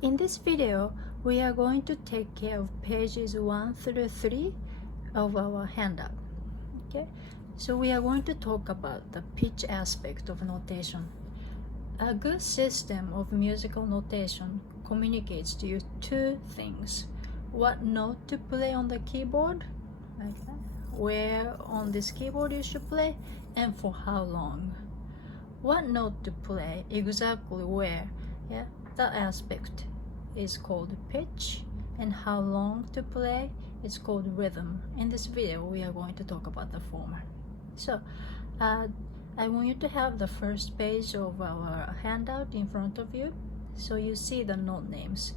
In this video, we are going to take care of pages 1 through 3 of our handout. Okay, so we are going to talk about the pitch aspect of notation. A good system of musical notation communicates to you two things: what note to play on the keyboard, like that, where on this keyboard you should play, and for how long. What note to play, exactly where, yeah, that aspect is called pitch, and how long to play is called rhythm. In this video, we are going to talk about the former. So, I want you to have the first page of our handout in front of you, so you see the note names.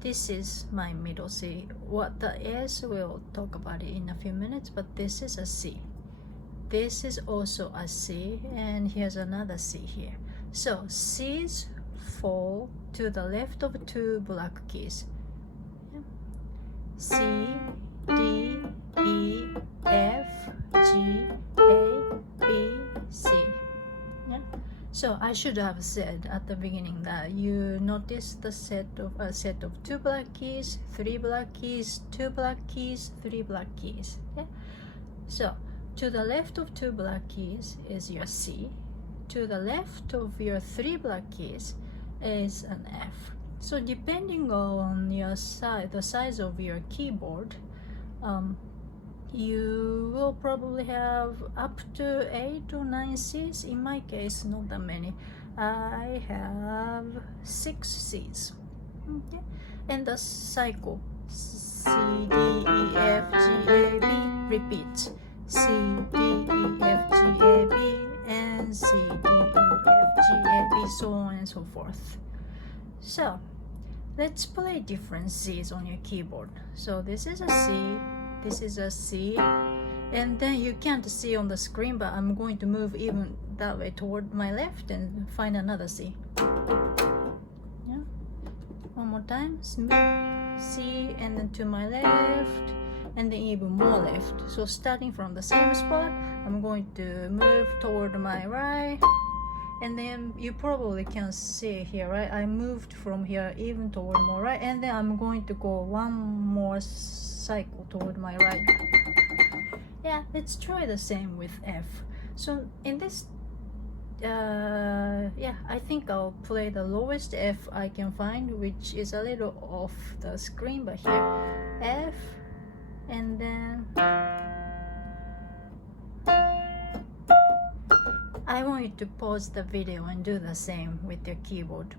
This is my middle C. What that is, we'll talk about it in a few minutes, but this is a C. This is also a C, and here's another C here. So C's fall to the left of two black keys. C, D, E, F, G, A, B, C. Yeah? So I should have said at the beginning that you notice the set of two black keys, three black keys, two black keys, three black keys. Yeah? So to the left of two black keys is your C. To the left of your three black keys is an F. So depending on your the size of your keyboard, you will probably have up to 8 or 9 C's. In my case, not that many. I have 6 C's. Okay? And the cycle C, D, E, F, G, A, B repeats. C, D, E, F, G, A, B, and C, D, E, F, G, A, B, so on and so forth. So, let's play different C's on your keyboard. So this is a C, this is a C, and then you can't see on the screen, but I'm going to move even that way toward my left and find another C. Yeah. One more time, smooth C, and then to my left, and then even more left. So starting from the same spot, I'm going to move toward my right, and then you probably can see here, right? I moved from here even toward more right, and then I'm going to go one more cycle toward my right. Yeah, let's try the same with F. So in this, yeah, I think I'll play the lowest F I can find, which is a little off the screen, but here, F, and then I want you to pause the video and do the same with your keyboard.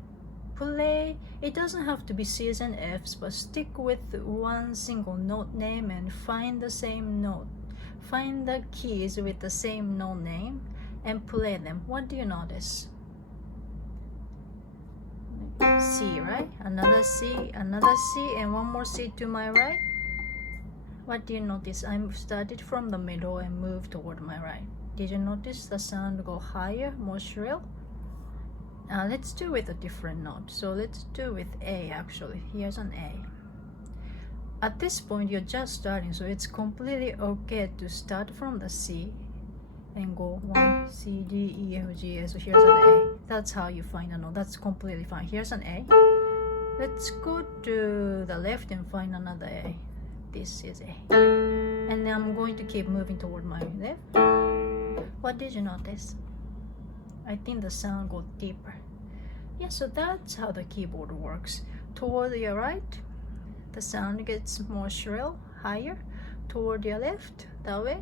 Play, it doesn't have to be C's and F's, but stick with one single note name and find the same note. Find the keys with the same note name and play them. What do you notice? C, right? Another C, and one more C to my right. What do you notice? I started from the middle and moved toward my right. Did you notice the sound go higher, more shrill? Let's do with a different note. So let's do with A actually. Here's an A. At this point, you're just starting, so it's completely okay to start from the C and go 1, C, D, E, F, G, A. So here's an A. That's how you find a note. That's completely fine. Here's an A. Let's go to the left and find another A. This is A. And then I'm going to keep moving toward my left. What did you notice? I think the sound got deeper. Yeah, so that's how the keyboard works. Toward your right, the sound gets more shrill, higher. Toward your left, that way,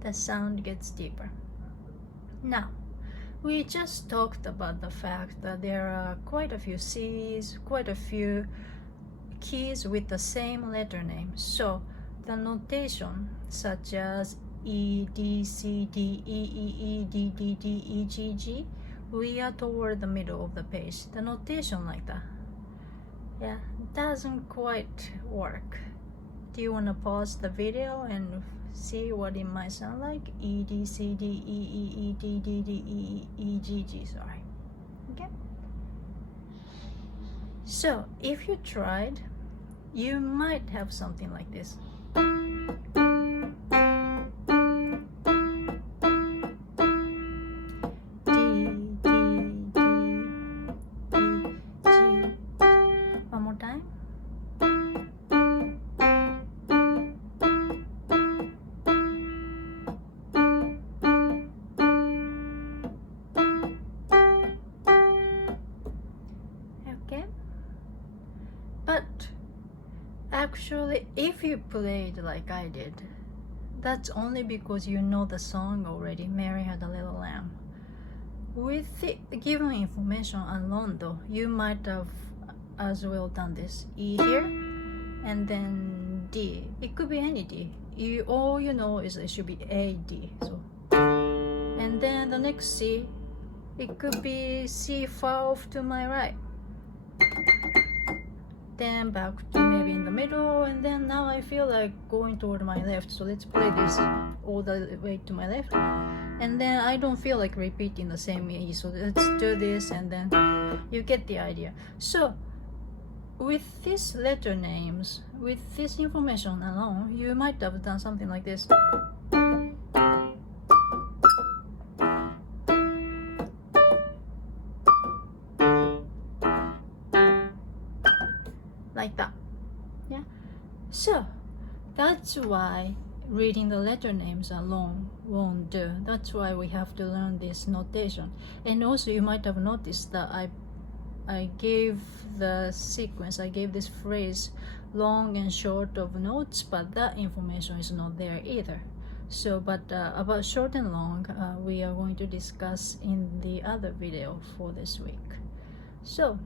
the sound gets deeper. Now, we just talked about the fact that there are quite a few C's, quite a few keys with the same letter name. So the notation such as E, D, C, D, E, E, E, D, D, D, E, G, G, we are toward the middle of the page. The notation like that, yeah, doesn't quite work. Do you want to pause the video and see what it might sound like? E, D, C, D, E, E, E, D, D, D, E, E, G, G, sorry. Okay? So if you tried, you might have something like this. D, D, D, actually, if you played like I did, that's only because you know the song already, Mary Had a Little Lamb. With the given information alone though, you might have as well done this. E here, and then D. It could be any D. All you know is it should be A, D. So, and then the next C, it could be C far off to my right. Then back to maybe in the middle, and then now I feel like going toward my left. So let's play this all the way to my left. And then I don't feel like repeating the same E. So let's do this, and then you get the idea. So with these letter names, with this information alone, you might have done something like this. Like that. Yeah. So that's why reading the letter names alone won't do. That's why we have to learn this notation. And also you might have noticed that I gave the sequence, I gave this phrase long and short of notes, but that information is not there either. So but about short and long, we are going to discuss in the other video for this week. So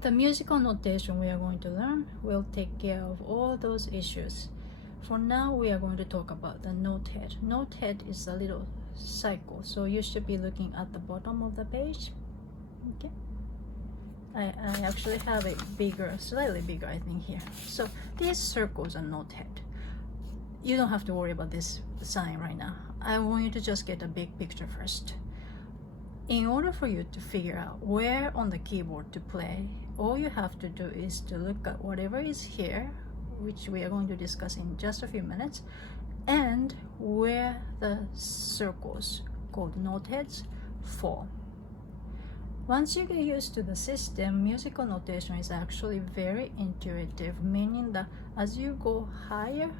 the musical notation we are going to learn will take care of all those issues. For now, we are going to talk about the note head. Note head is a little cycle, so you should be looking at the bottom of the page. Okay. I actually have it bigger, slightly bigger, I think, here. So these circles are note head. You don't have to worry about this sign right now. I want you to just get a big picture first. In order for you to figure out where on the keyboard to play, all you have to do is to look at whatever is here, which we are going to discuss in just a few minutes, and where the circles called note heads fall. Once you get used to the system, musical notation is actually very intuitive, meaning that as you go higher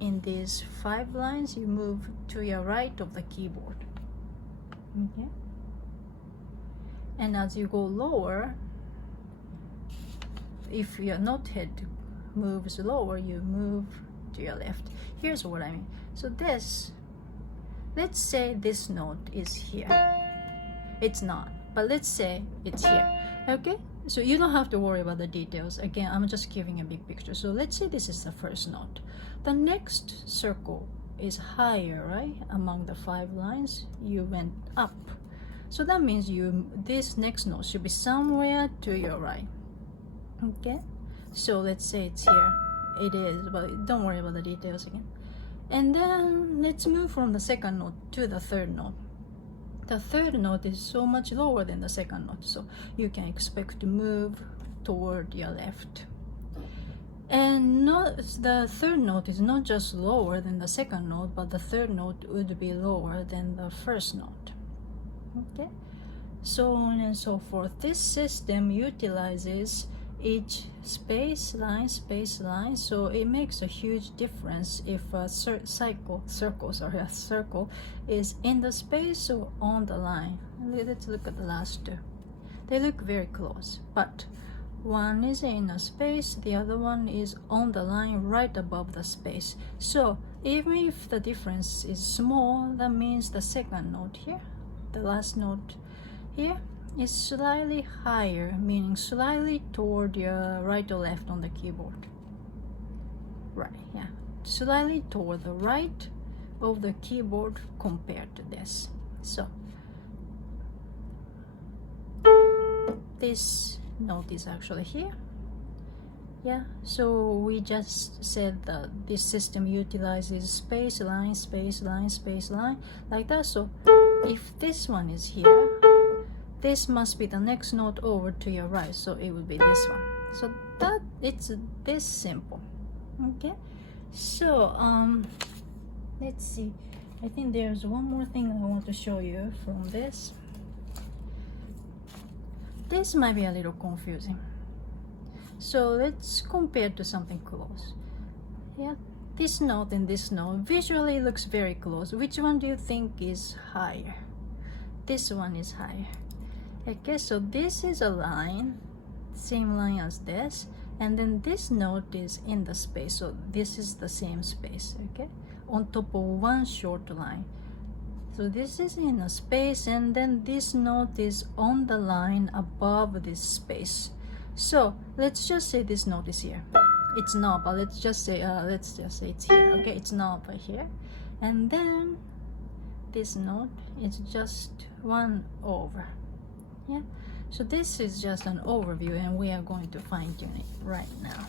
in these 5 lines, you move to your right of the keyboard. Okay? And as you go lower, if your note head moves lower, you move to your left. Here's what I mean. So this, let's say this note is here. It's not, but let's say it's here. Okay? So you don't have to worry about the details. Again, I'm just giving a big picture. So let's say this is the first note. The next circle is higher, right? Among the 5 lines, you went up. So that means this next note should be somewhere to your right. Okay? So let's say it's here. It is, but don't worry about the details again. And then let's move from the second note to the third note. The third note is so much lower than the second note, so you can expect to move toward your left. And the third note is not just lower than the second note, but the third note would be lower than the first note. Okay? So on and so forth. This system utilizes each space line, so it makes a huge difference if a circle is in the space or on the line. Let's look at the last two. They look very close, but one is in a space, the other one is on the line right above the space. So even if the difference is small, that means the second note here, the last note here, is slightly higher, meaning slightly toward your right or left on the keyboard. Right, yeah. Slightly toward the right of the keyboard compared to this. So this note is actually here. Yeah, so we just said that this system utilizes space line, like that. So if this one is here, this must be the next note over to your right, so it would be this one. So that it's this simple. Okay, so let's see. I think there's one more thing I want to show you from this. This might be a little confusing, so let's compare to something close. Yeah, this note and this note visually looks very close. Which one do you think is higher? This one is higher. Okay, so this is a line, same line as this, and then this note is in the space, so this is the same space, okay, on top of one short line. So this is in a space, and then this note is on the line above this space. So let's just say this note is here. It's not, but let's just say it's here. Okay, it's not over here. And then this note is just one over. Yeah. So this is just an overview, and we are going to fine tune it right now.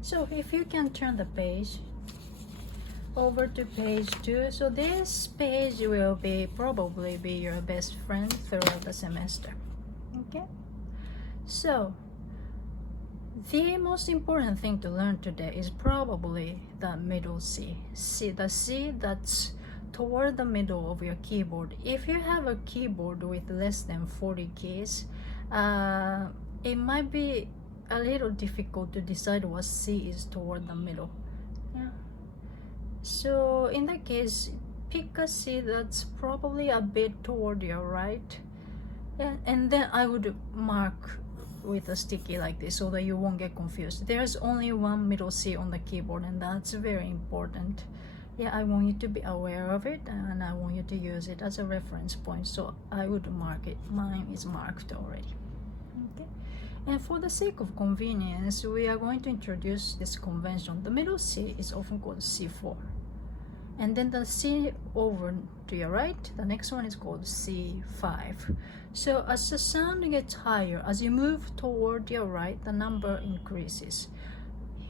So if you can turn the page over to page 2. So this page will probably be your best friend throughout the semester. Okay. So the most important thing to learn today is probably the middle C. The C that's toward the middle of your keyboard. If you have a keyboard with less than 40 keys, it might be a little difficult to decide what C is toward the middle. Yeah. So in that case, pick a C that's probably a bit toward your right. Yeah. And then I would mark with a sticky like this so that you won't get confused. There's only one middle C on the keyboard, and that's very important. Yeah, I want you to be aware of it, and I want you to use it as a reference point, so I would mark it. Mine is marked already. Okay. And for the sake of convenience, we are going to introduce this convention. The middle C is often called C4. And then the C over to your right, the next one is called C5. So as the sound gets higher, as you move toward your right, the number increases.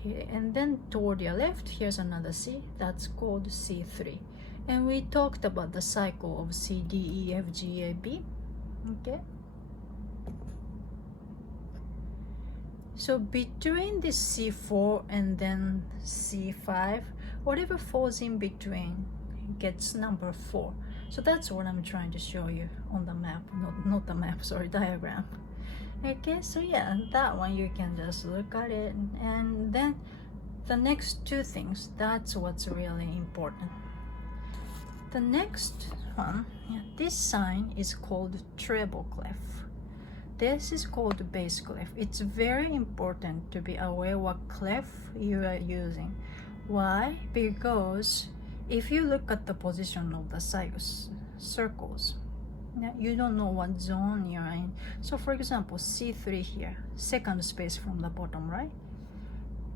Here, and then toward your left, here's another C, that's called C3. And we talked about the cycle of C, D, E, F, G, A, B. Okay. So between this C4 and then C5, whatever falls in between gets number 4. So that's what I'm trying to show you on the map, not the map, sorry, diagram. Okay, so yeah, that one you can just look at it, and then the next two things, that's what's really important. The next one, yeah, this sign is called treble clef. This is called bass clef. It's very important to be aware what clef you are using. Why? Because if you look at the position of the circles, you don't know what zone you're in. So for example, C3 here, second space from the bottom, right?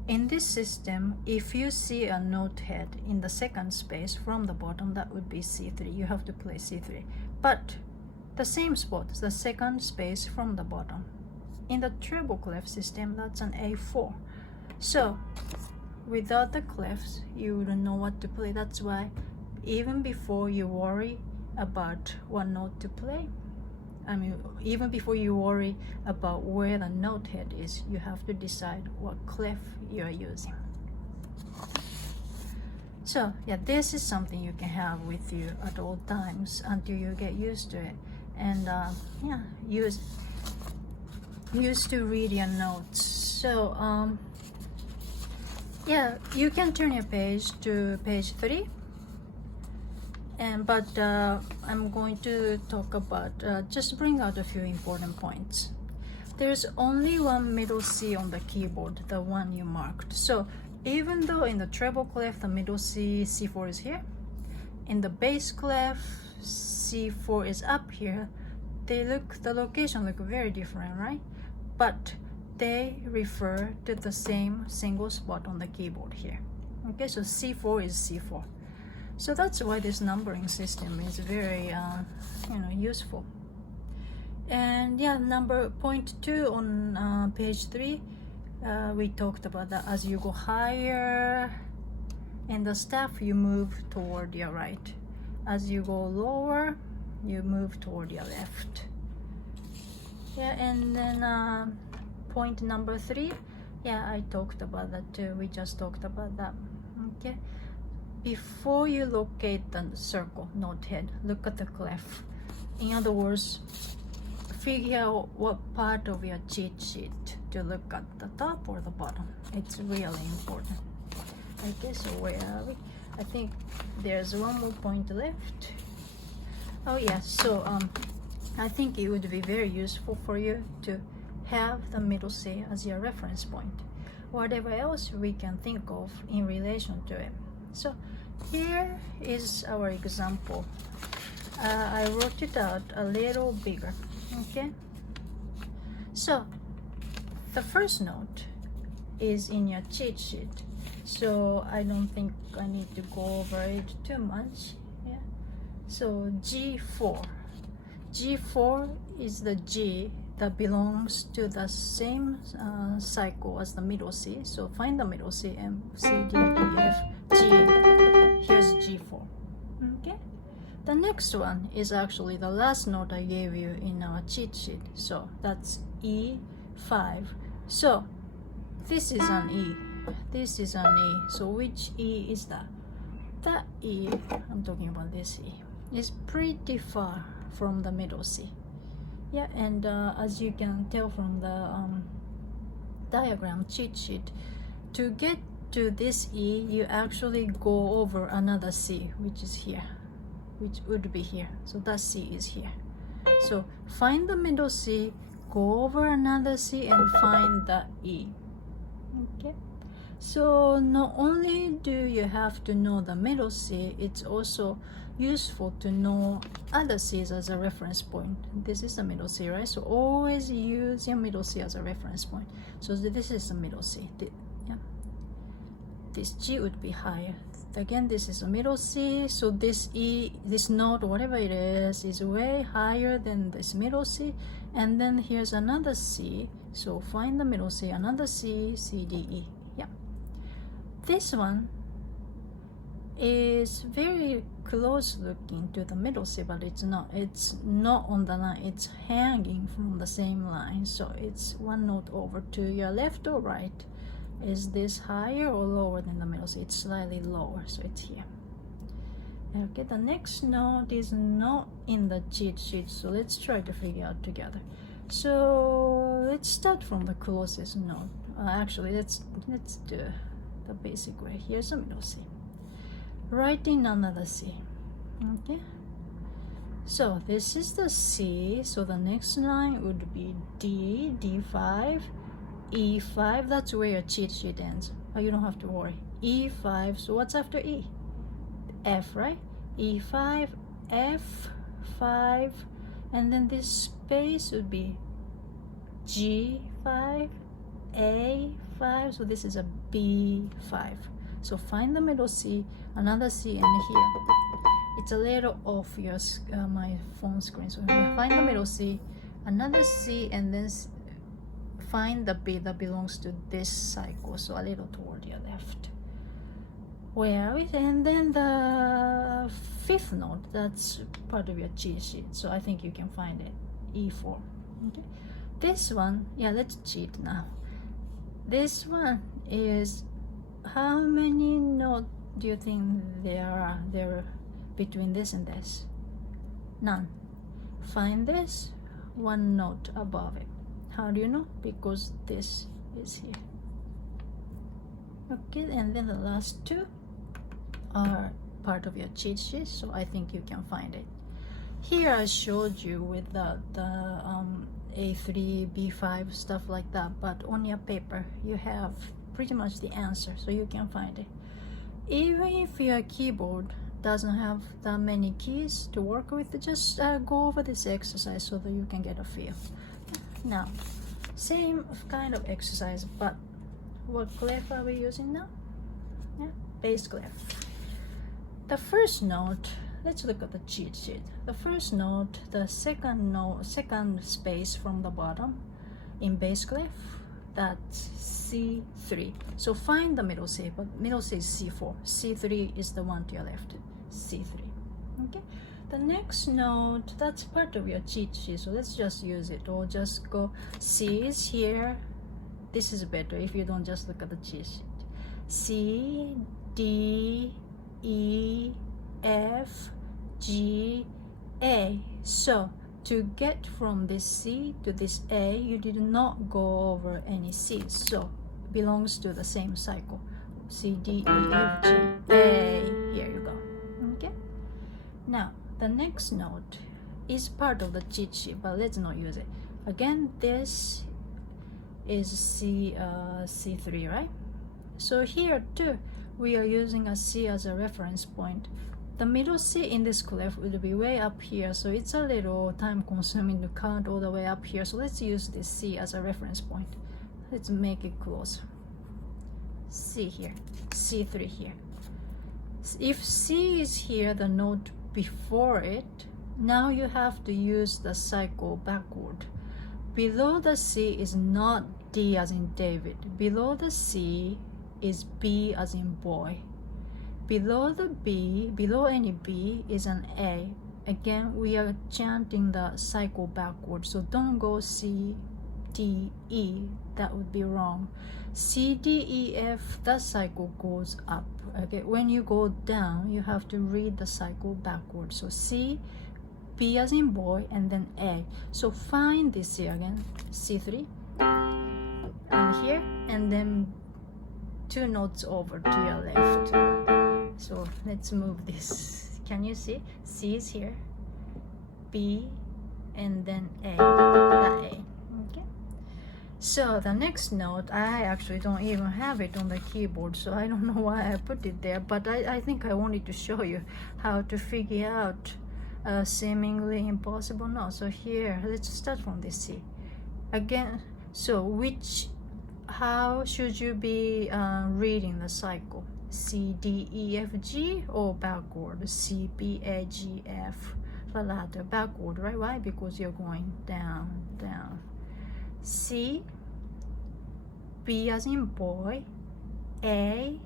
In this system, if you see a note head in the second space from the bottom, that would be C3. You have to play C3. But the same spot, the second space from the bottom. In the treble clef system, that's an A4. So without the clefs, you wouldn't know what to play. That's why even before you worry about what note to play, even before you worry about where the note head is, you have to decide what clef you are using. So yeah, this is something you can have with you at all times until you get used to it. And yeah, use to read your notes. So yeah, you can turn your page to page 3. But I'm going to talk about, just bring out a few important points. There's only one middle C on the keyboard, the one you marked. So even though in the treble clef the middle C, C4 is here, in the bass clef C4 is up here, the location look very different, right? But they refer to the same single spot on the keyboard here. Okay, so C4 is C4. So that's why this numbering system is very useful. And yeah, point 2 on page 3, we talked about that. As you go higher in the staff, you move toward your right. As you go lower, you move toward your left. Yeah, and then point number 3, yeah, I talked about that too. We just talked about that. Okay. Before you locate the circle note head, look at the clef. In other words, figure out what part of your cheat sheet to look at, the top or the bottom. It's really important. Okay, so where are we? I think there's one more point left. Oh yeah, so I think it would be very useful for you to have the middle C as your reference point. Whatever else we can think of in relation to it. So here is our example. I wrote it out a little bigger. Okay, so the first note is in your cheat sheet, so I don't think I need to go over it too much. Yeah, so G4 is the G that belongs to the same cycle as the middle C. So find the middle C, and C, D, E, F, G. Here's G4. Okay, the next one is actually the last note I gave you in our cheat sheet, so that's E5. So this is an E, this is an E. So which E is that? That E, I'm talking about this E, is pretty far from the middle C. Yeah, and as you can tell from the diagram cheat sheet, to get to this E, you actually go over another C, which is here, which would be here. So that C is here. So find the middle C, go over another C, and find the E. Okay, so not only do you have to know the middle C, it's also useful to know other C's as a reference point. This is the middle C, right? So always use your middle C as a reference point. So this is the middle C. Yeah, this G would be higher. Again, this is a middle C, so this E, this note, whatever it is way higher than this middle C. And then here's another C, so find the middle C, another C, C, D, E. Yeah, this one is very close looking to the middle C, but it's not on the line, it's hanging from the same line. So it's one note over. To your left or right, is this higher or lower than the middle C? It's slightly lower, so it's here. Okay, the next note is not in the cheat sheet, so let's try to figure out together. So let's start from the closest note. Actually, let's do the basic way. Here's the middle C. Write in another C. Okay, so this is the C, so the next line would be D, D5, E5. That's where your cheat sheet ends. Oh, you don't have to worry. E5, so what's after E? F, right? E5, F5, and then this space would be G5, A5, so this is a B5. So find the middle C, another C, and here it's a little off your my phone screen. So find the middle C, another C, and then find the B that belongs to this cycle, so a little toward your left. Where are we? And then the fifth note, that's part of your cheat sheet, so I think you can find it, E4. Okay, this one, yeah, let's cheat now. This one is, how many notes do you think there are between this and this? None. Find this one note above it. How do you know? Because this is here. Okay, and then the last two are part of your cheat sheet, so I think you can find it. Here I showed you with the A3, B5, stuff like that, but on your paper you have pretty much the answer, so you can find it. Even if your keyboard doesn't have that many keys to work with, just go over this exercise so that you can get a feel. Now, same kind of exercise, but what clef are we using now? Yeah, bass clef. The first note, let's look at the cheat sheet. The first note, the second note, second space from the bottom in bass clef, that's C3. So find the middle C, but middle C is C4. C3 is the one to your left, C3. Okay, the next note, that's part of your cheat sheet, so let's just use it, or just go, C is here. This is better if you don't just look at the cheat sheet. C, D, E, F, G, A. So to get from this C to this A, you did not go over any C's, so belongs to the same cycle. C, D, E, F, G, A. Here you go. Okay, now the next note is part of the cheat sheet, but let's not use it. Again, this is C3, right? So here too, we are using a C as a reference point. The middle C in this clef will be way up here, so it's a little time consuming to count all the way up here. So let's use this C as a reference point. Let's make it close. C here, C3 here. If C is here, the note before it, now you have to use the cycle backward. Below the C is not D as in David. Below the C is B as in boy. Below the B, below any B is an A. Again, we are chanting the cycle backward, so don't go C, D, E. That would be wrong. C, D, E, F, the cycle goes up. Okay, when you go down, you have to read the cycle backward. So C, B as in boy, and then A. So find this here again, C3, and here, and then 2 notes over to your left. So let's move this. Can you see? C is here, B, and then A, the A. Okay. So the next note, I actually don't even have it on the keyboard, so I don't know why I put it there, but I think I wanted to show you how to figure out a seemingly impossible note. So here, let's start from this C. Again, so how should you be reading the cycle? C, D, E, F, G, or backward? C, B, A, G, F. The latter, backward, right? Why? Because you're going down, down. C, B as in boy, A,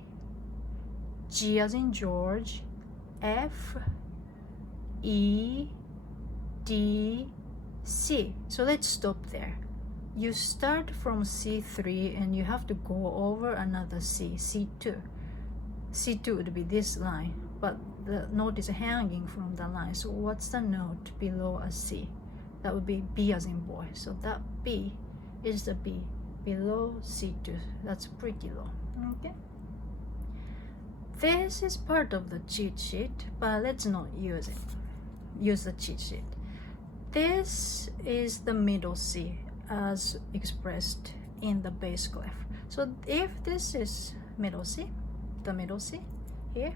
G as in George, F, E, D, C. So let's stop there. You start from C3 and you have to go over another C, C2. C2 would be this line, but the note is hanging from the line. So what's the note below a C? That would be B as in boy. So that B is the B below C2. That's pretty low. Okay. This is part of the cheat sheet, but let's not use it. Use the cheat sheet. This is the middle C as expressed in the bass clef. So if this is middle C, the middle C here,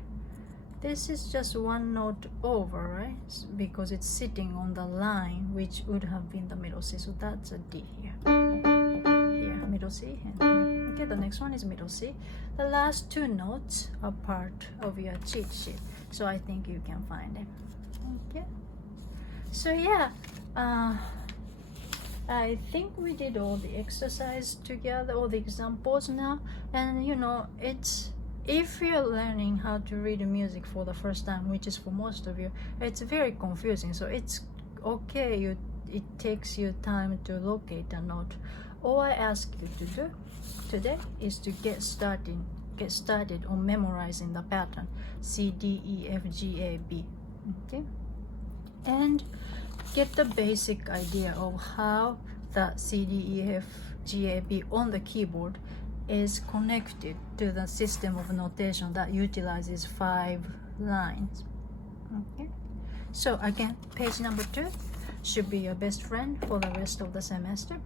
this is just 1 note over, right? Because it's sitting on the line which would have been the middle C. So that's a D here. Here, middle C. And here. Okay, the next one is middle C. The last 2 notes are part of your cheat sheet, so I think you can find it. Okay. So yeah, I think we did all the exercise together, all the examples now, and you know, if you're learning how to read music for the first time, which is for most of you, it's very confusing. So it's okay, it takes you time to locate a note. All I ask you to do today is to get started on memorizing the pattern C, D, E, F, G, A, B. Okay, and get the basic idea of how the C, D, E, F, G, A, B on the keyboard is connected to the system of notation that utilizes 5 lines. Okay, so again, page number 2 should be your best friend for the rest of the semester.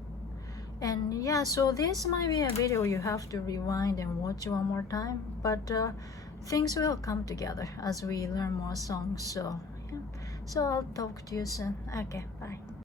And yeah, so this might be a video you have to rewind and watch 1 more time, but things will come together as we learn more songs. So yeah, so I'll talk to you soon. Okay, bye.